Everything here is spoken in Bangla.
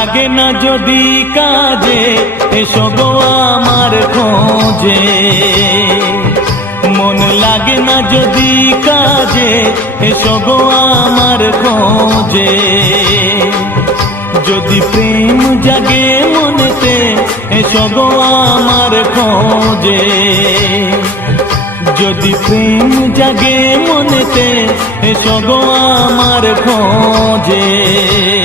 লাগে না যদি কাজে, এসো গো আমার খোঁজে। মন লাগে না যদি কাজে, এসো গো আমার খোঁজে। যদি প্রেম জাগে মনেতে, এসো গো আমার খোঁজে। যদি প্রেম জাগে মনেতে, এসো গো আমার খোঁজে।